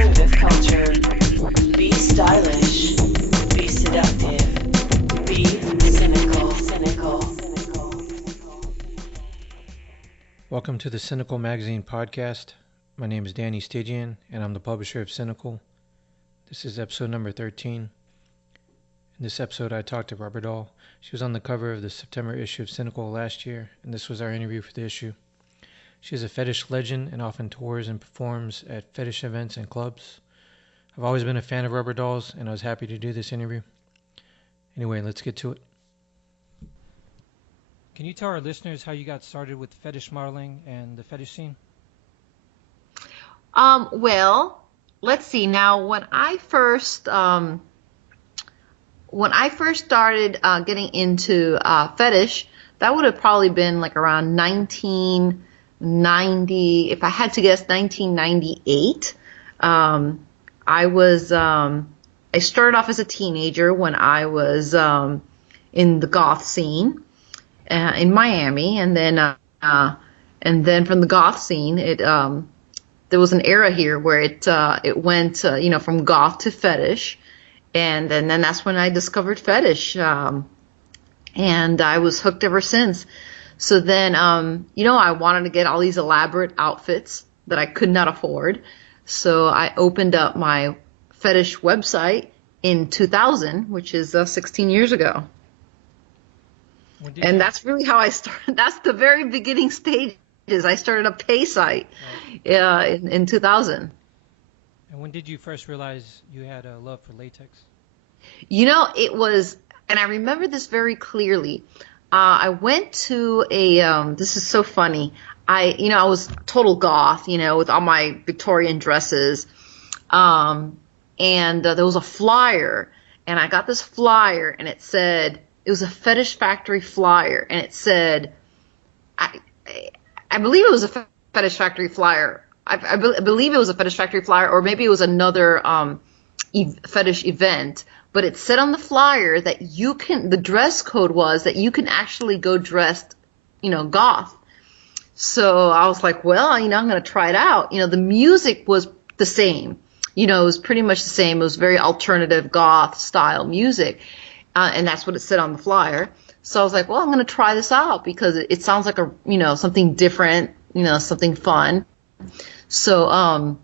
alternative culture. Be stylish. Be seductive. Be cynical. Welcome to the Sinical Magazine podcast. My name is Stygion, and I'm the publisher of Sinical. This is episode number 13. In this episode, I talked to Rubberdoll. She was on the cover of the September issue of Sinical last year, and this was our interview for the issue. She is a fetish legend and often tours and performs at fetish events and clubs. I've always been a fan of Rubberdolls, and I was happy to do this interview. Anyway, let's get to it. Can you tell our listeners how you got started with fetish modeling and the fetish scene? Well, let's see. Now, when I first started getting into fetish, that would have probably been like around 1990. If I had to guess, 1998. I started off as a teenager when I was in the goth scene in Miami, and then from the goth scene, there was an era here where it went from goth to fetish, and then that's when I discovered fetish, and I was hooked ever since. So then I wanted to get all these elaborate outfits that I could not afford, so I opened up my fetish website in 2000, which is 16 years ago. And that's really how I started. That's the very beginning stages. I started a pay site in 2000. And when did you first realize you had a love for latex? It was, and I remember this very clearly. I went to this is so funny. I was total goth, with all my Victorian dresses. And there was a flyer, and I got this flyer, and it was a Fetish Factory flyer, and it said, I believe it was a Fetish Factory flyer. I believe it was a Fetish Factory flyer, or maybe it was another fetish event. But it said on the flyer that the dress code was that you can actually go dressed, goth. So I was like, well, I'm going to try it out. The music was the same. It was pretty much the same. It was very alternative goth style music. And that's what it said on the flyer. So I was like, well, I'm going to try this out because it sounds like something different, something fun. So,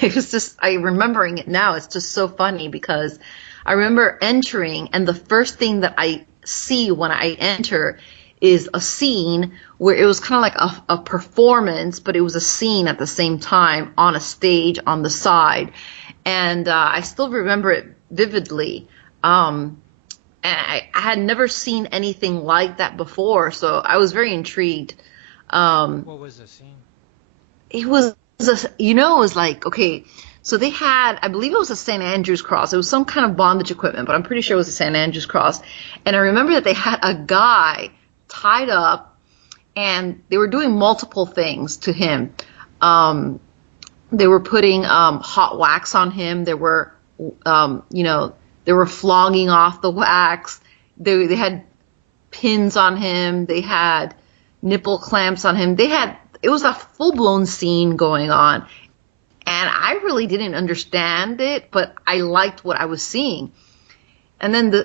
it was just, remembering it now, it's just so funny because I remember entering, and the first thing that I see when I enter is a scene where it was kind of like a performance, but it was a scene at the same time on a stage on the side. And I still remember it vividly. And I had never seen anything like that before, so I was very intrigued. What was the scene? It was, it was like, okay, so they had, I believe it was a St. Andrew's cross. It was some kind of bondage equipment, but I'm pretty sure it was a St. Andrew's cross. And I remember that they had a guy tied up, and they were doing multiple things to him. They were putting hot wax on him. They were, they were flogging off the wax. They had pins on him. They had nipple clamps on him. It was a full-blown scene going on. And I really didn't understand it, but I liked what I was seeing. And then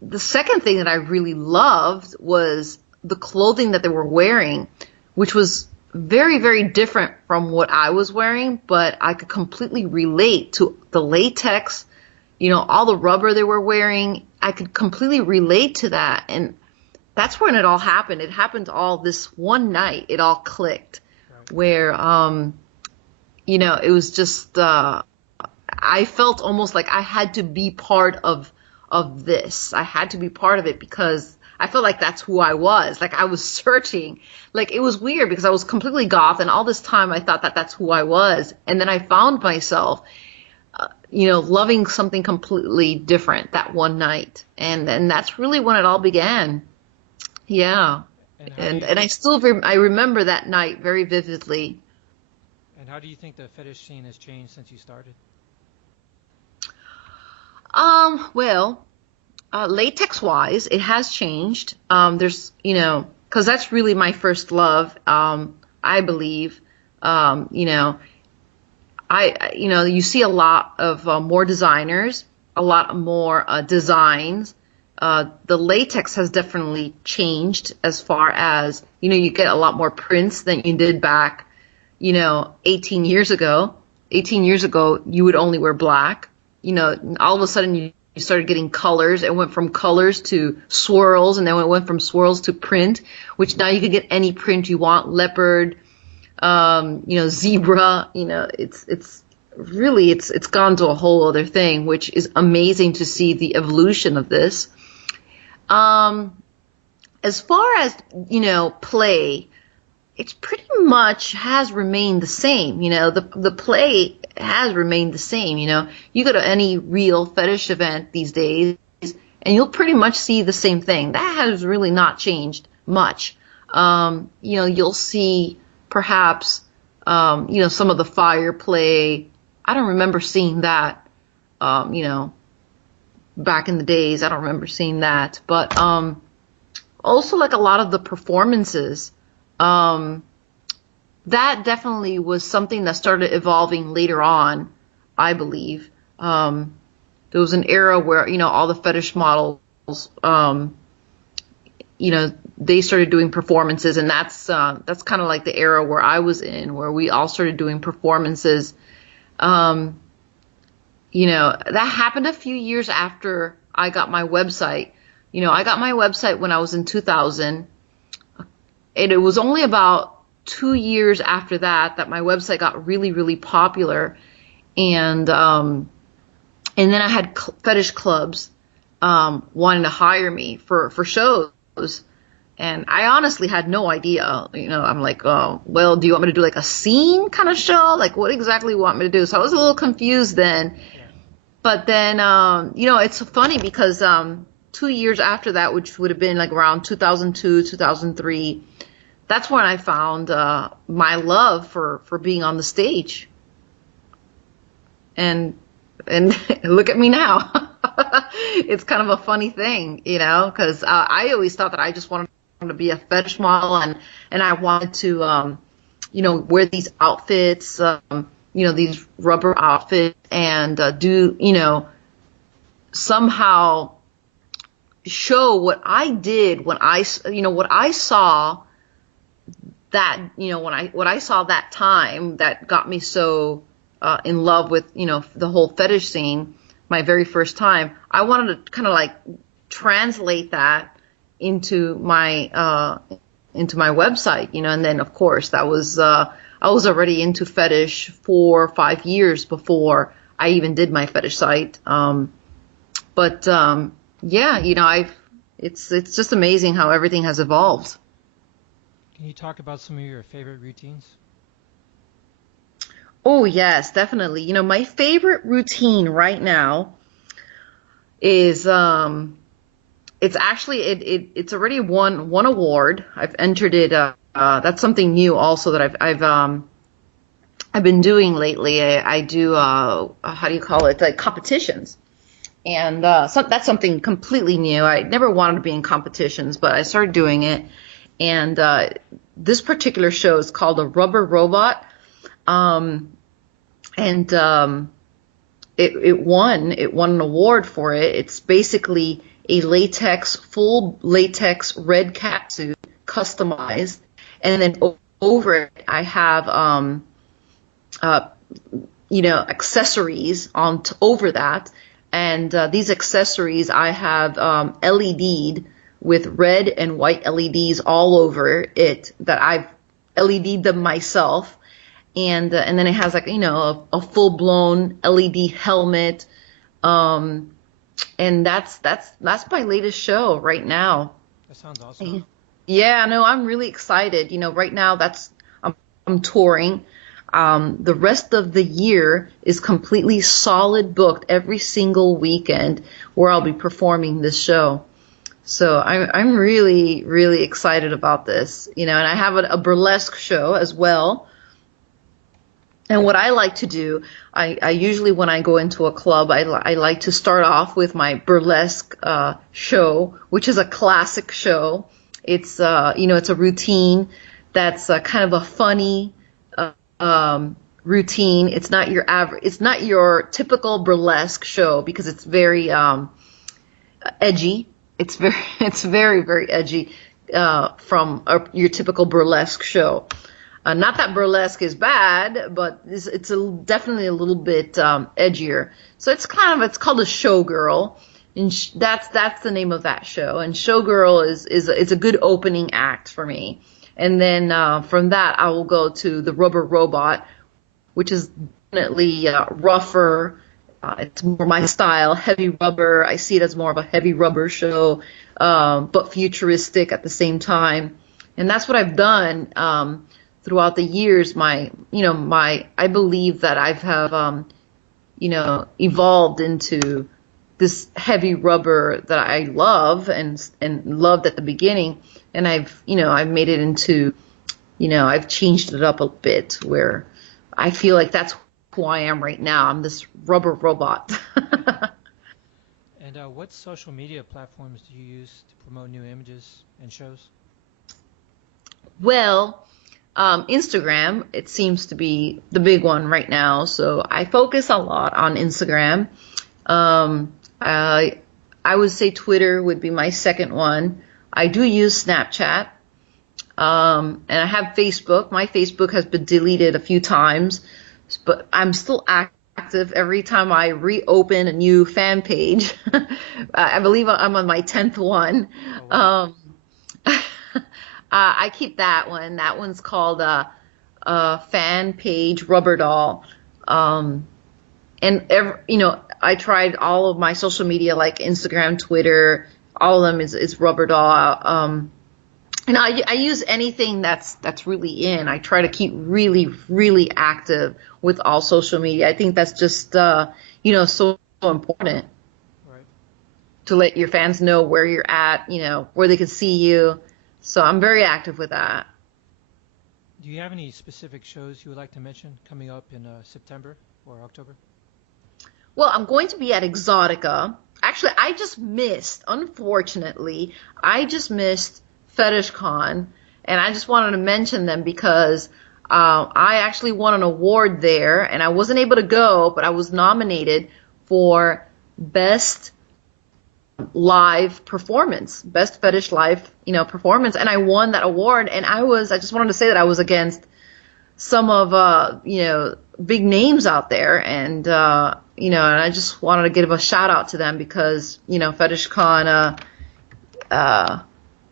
the second thing that I really loved was the clothing that they were wearing, which was very, very different from what I was wearing, but I could completely relate to the latex, all the rubber they were wearing. I could completely relate to that. And that's when it all happened. It happened all this one night. It all clicked, right. Where, it was just, I felt almost like I had to be part of this. I had to be part of it because I felt like that's who I was. Like I was searching. Like it was weird because I was completely goth, and all this time I thought that that's who I was. And then I found myself, loving something completely different that one night. And that's really when it all began. Yeah. And I remember that night very vividly. And how do you think the fetish scene has changed since you started? Latex-wise, it has changed. There's, because that's really my first love. I believe, you see a lot of more designers, a lot more designs. The latex has definitely changed as far as, you get a lot more prints than you did back, 18 years ago. 18 years ago, you would only wear black. All of a sudden you started getting colors. It went from colors to swirls, and then it went from swirls to print, which now you can get any print you want, leopard, zebra, it's really, it's gone to a whole other thing, which is amazing to see the evolution of this. As far as, play, it's pretty much has remained the same. The play has remained the same. You go to any real fetish event these days and you'll pretty much see the same thing. That has really not changed much. You'll see perhaps, some of the fire play. I don't remember seeing that, back in the days. I don't remember seeing that. But also, like, a lot of the performances, that definitely was something that started evolving later on, I believe. There was an era where, all the fetish models, they started doing performances, and that's kind of like the era where I was in, where we all started doing performances. That happened a few years after I got my website. I got my website when I was in 2000, and it was only about 2 years after that my website got really, really popular, and then I had fetish clubs wanting to hire me for shows. And I honestly had no idea. I'm like, oh, well, do you want me to do like a scene kind of show? Like, what exactly you want me to do? So I was a little confused then. But then, it's funny because 2 years after that, which would have been like around 2002, 2003, that's when I found my love for being on the stage. And look at me now. It's kind of a funny thing, because I always thought that I just wanted to be a fetish model, and I wanted to, wear these outfits, these rubber outfits, and do, somehow show what I did when what I saw that, what I saw that time that got me so in love with, the whole fetish scene, my very first time. I wanted to kind of like translate that into my website, and then of course that was, I was already into fetish 4 or 5 years before I even did my fetish site. It's just amazing how everything has evolved. Can you talk about some of your favorite routines? Oh, yes, definitely. My favorite routine right now is, it's actually, it's already won one award. I've entered it. That's something new also that I've been doing lately. I do, how do you call it? Like competitions. And, so that's something completely new. I never wanted to be in competitions, but I started doing it. And, this particular show is called a Rubber Robot. It won an award for it. It's basically a full latex red catsuit, customized, and then over it I have accessories over that, and these accessories I have LED'd with red and white LEDs all over it that I've LED'd them myself. And then it has like, a full blown LED helmet. And that's my latest show right now. That sounds awesome. Yeah, no, I'm really excited. Right now I'm touring. The rest of the year is completely solid booked every single weekend where I'll be performing this show. So I'm really, really excited about this, and I have a burlesque show as well. And what I like to do, I usually, when I go into a club, I like to start off with my burlesque show, which is a classic show. It's it's a routine that's kind of a funny routine. It's not your average. It's not your typical burlesque show because it's very edgy. It's very it's very very edgy from your typical burlesque show. Not that burlesque is bad, but definitely a little bit edgier. So it's called a showgirl, and that's the name of that show. And showgirl is a good opening act for me. And then from that I will go to the Rubber Robot, which is definitely rougher. It's more my style, heavy rubber. I see it as more of a heavy rubber show, but futuristic at the same time. And that's what I've done throughout the years. I believe that I have, evolved into this heavy rubber that I love and loved at the beginning. And I've made it into, I've changed it up a bit where I feel like that's who I am right now. I'm this rubber robot. And what social media platforms do you use to promote new images and shows? Well, Instagram, it seems to be the big one right now. So I focus a lot on Instagram. I would say Twitter would be my second one. I do use Snapchat. And I have Facebook. My Facebook has been deleted a few times, but I'm still active every time I reopen a new fan page. I believe I'm on my 10th one. Oh, wow. I keep that one. That one's called fan page Rubberdoll. I tried all of my social media like Instagram, Twitter. All of them is Rubberdoll. And I use anything that's really in. I try to keep really, really active with all social media. I think that's just so important. Right. To let your fans know where you're at, where they can see you. So I'm very active with that. Do you have any specific shows you would like to mention coming up in September or October? Well, I'm going to be at Exotica. Actually, unfortunately, I just missed Fetish Con, and I just wanted to mention them because I actually won an award there, and I wasn't able to go, but I was nominated for Best Live Performance, Best Fetish Live, Performance, and I won that award. And I just wanted to say that I was against some of big names out there, and and I just wanted to give a shout out to them because Fetish Con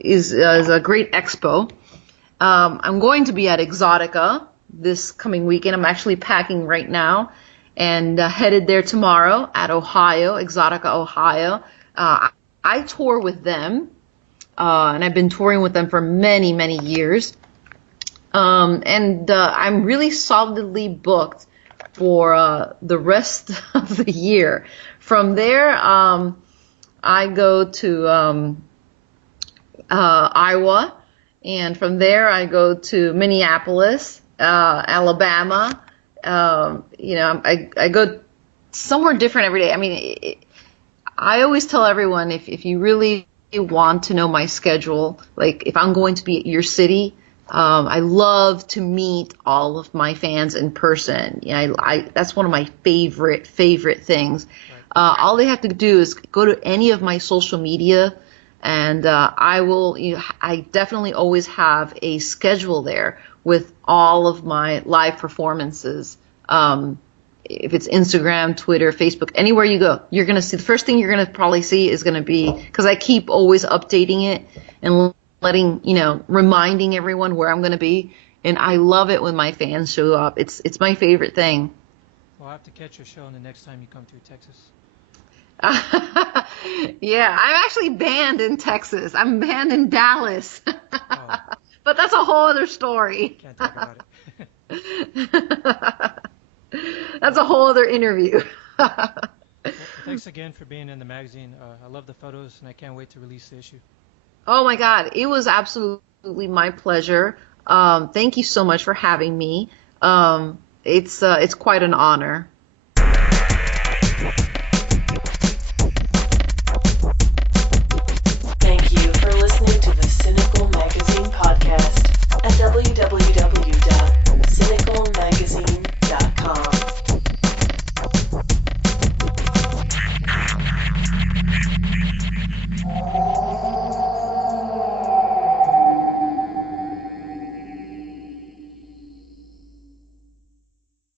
is a great expo. I'm going to be at Exotica this coming weekend. I'm actually packing right now and headed there tomorrow at Exotica, Ohio. I tour with them, and I've been touring with them for many, many years. I'm really solidly booked for the rest of the year. From there, I go to Iowa, and from there I go to Minneapolis, Alabama. I go somewhere different every day. I mean, I always tell everyone if you really want to know my schedule, like if I'm going to be at your city, I love to meet all of my fans in person. That's one of my favorite things. Right. All they have to do is go to any of my social media, and I definitely always have a schedule there with all of my live performances. If it's Instagram, Twitter, Facebook, anywhere you go, you're going to see, the first thing you're going to probably see is going to be, because I keep always updating it and reminding everyone where I'm going to be. And I love it when my fans show up. It's my favorite thing. Well, I'll have to catch your show the next time you come through Texas. Yeah, I'm actually banned in Texas. I'm banned in Dallas. Oh. But that's a whole other story. Can't talk about it. That's a whole other interview. Well, thanks again for being in the magazine. I love the photos, and I can't wait to release the issue. Oh my God, it was absolutely my pleasure. Thank you so much for having me. It's quite an honor.